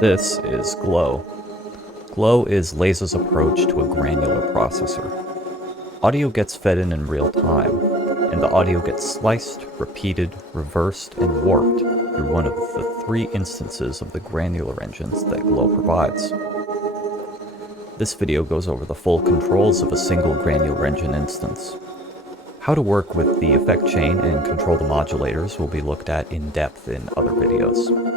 This is Glow. Glow is Lese's approach to a granular processor. Audio gets fed in real time, and the audio gets sliced, repeated, reversed, and warped through one of the three instances of the granular engines that Glow provides. This video goes over the full controls of a single granular engine instance. How to work with the effect chain and control the modulators will be looked at in depth in other videos.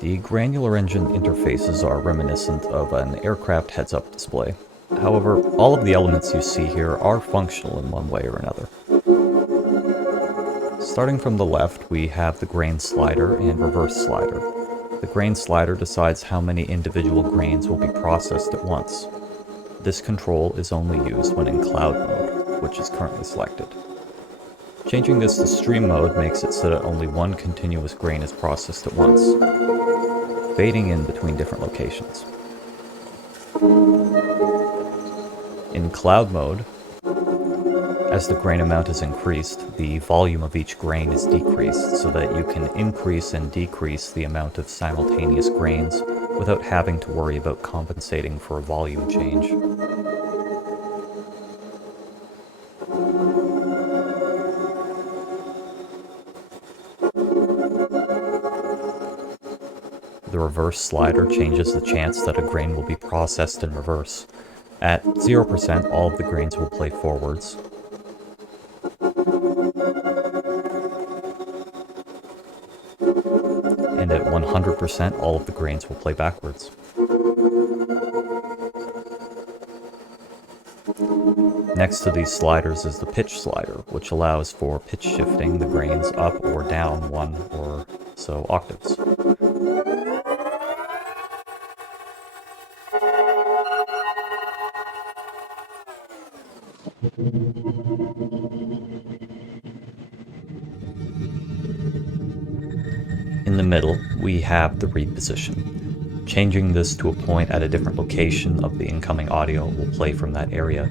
The granular engine interfaces are reminiscent of an aircraft heads-up display. However, all of the elements you see here are functional in one way or another. Starting from the left, we have the grain slider and reverse slider. The grain slider decides how many individual grains will be processed at once. This control is only used when in cloud mode, which is currently selected. Changing this to stream mode makes it so that only one continuous grain is processed at once, fading in between different locations. In cloud mode, as the grain amount is increased, the volume of each grain is decreased so that you can increase and decrease the amount of simultaneous grains without having to worry about compensating for a volume change. The reverse slider changes the chance that a grain will be processed in reverse. At 0%, all of the grains will play forwards. And at 100%, all of the grains will play backwards. Next to these sliders is the pitch slider, which allows for pitch shifting the grains up or down one or so octaves. In the middle, we have the read position. Changing this to a point at a different location of the incoming audio will play from that area.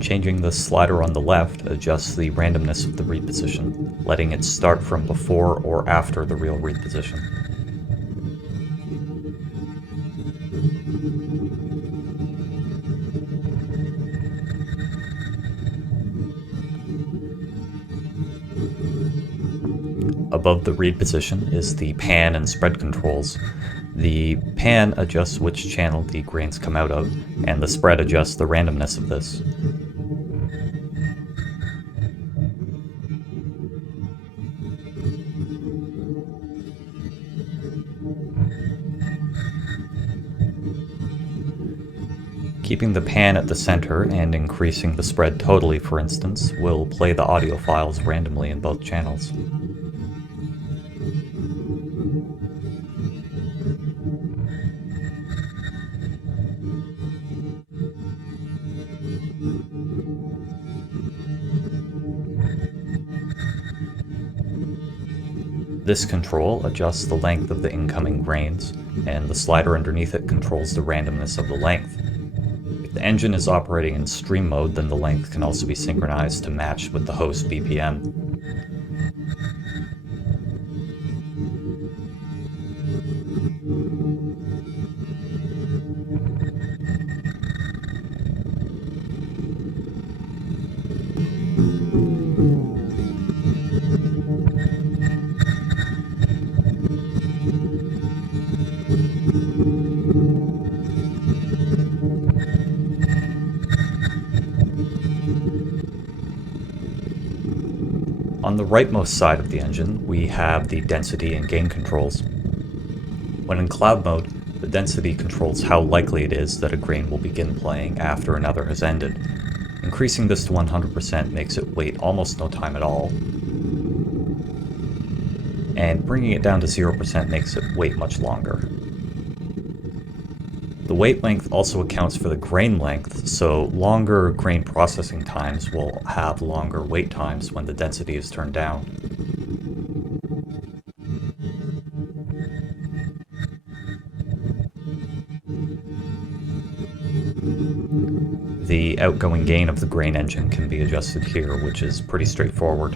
Changing the slider on the left adjusts the randomness of the read position, letting it start from before or after the real read position. Above the read position is the pan and spread controls. The pan adjusts which channel the grains come out of, and the spread adjusts the randomness of this. Keeping the pan at the center and increasing the spread totally, for instance, will play the audio files randomly in both channels. This control adjusts the length of the incoming grains, and the slider underneath it controls the randomness of the length. If the engine is operating in stream mode, then the length can also be synchronized to match with the host BPM. On the rightmost side of the engine, we have the density and gain controls. When in cloud mode, the density controls how likely it is that a grain will begin playing after another has ended. Increasing this to 100% makes it wait almost no time at all, and bringing it down to 0% makes it wait much longer. The wait length also accounts for the grain length, so longer grain processing times will have longer wait times when the density is turned down. The The outgoing gain of the grain engine can be adjusted here, which is pretty straightforward.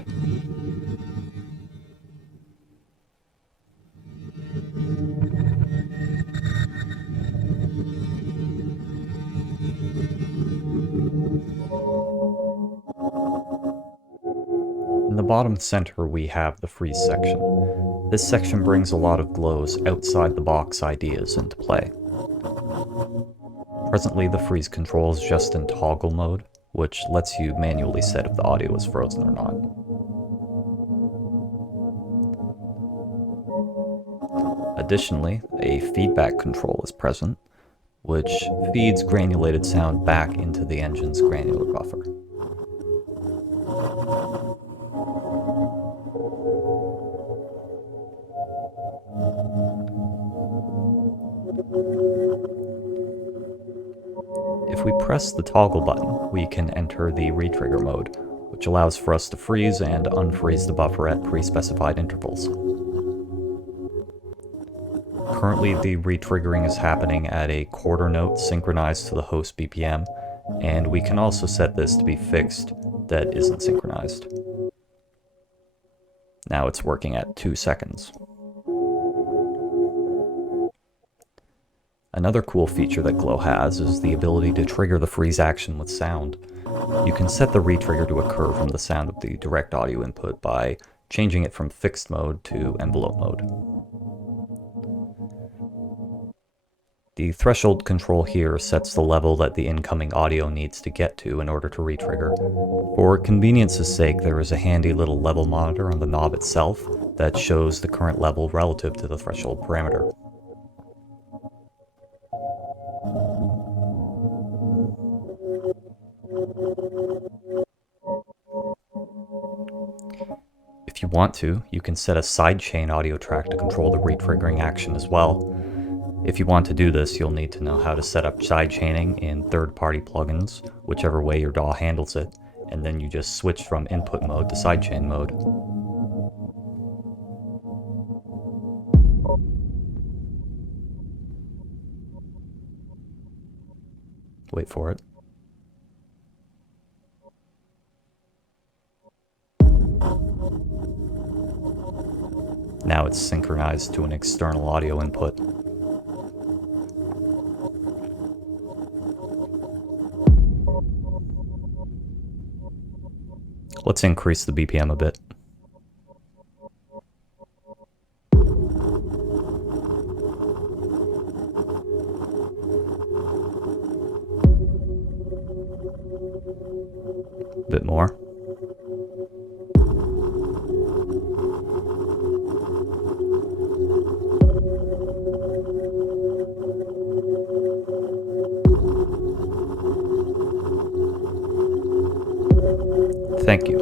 In the bottom center we have the freeze section. This section brings a lot of Glow's outside the box ideas into play. Presently the freeze control is just in toggle mode, which lets you manually set if the audio is frozen or not. Additionally, a feedback control is present, which feeds granulated sound back into the engine's granular buffer. If we press the toggle button, we can enter the retrigger mode, which allows for us to freeze and unfreeze the buffer at pre-specified intervals. Currently, the retriggering is happening at a quarter note synchronized to the host BPM, and we can also set this to be fixed that isn't synchronized. Now it's working at 2 seconds. Another cool feature that Glow has is the ability to trigger the freeze action with sound. You can set the retrigger to occur from the sound of the direct audio input by changing it from fixed mode to envelope mode. The threshold control here sets the level that the incoming audio needs to get to in order to retrigger. For convenience's sake, there is a handy little level monitor on the knob itself that shows the current level relative to the threshold parameter. If you want to, you can set a sidechain audio track to control the retriggering action as well. If you want to do this, you'll need to know how to set up sidechaining in third-party plugins, whichever way your DAW handles it, and then you just switch from input mode to sidechain mode. Wait for it. Now it's synchronized to an external audio input. Let's increase the BPM a bit. A bit more. Thank you.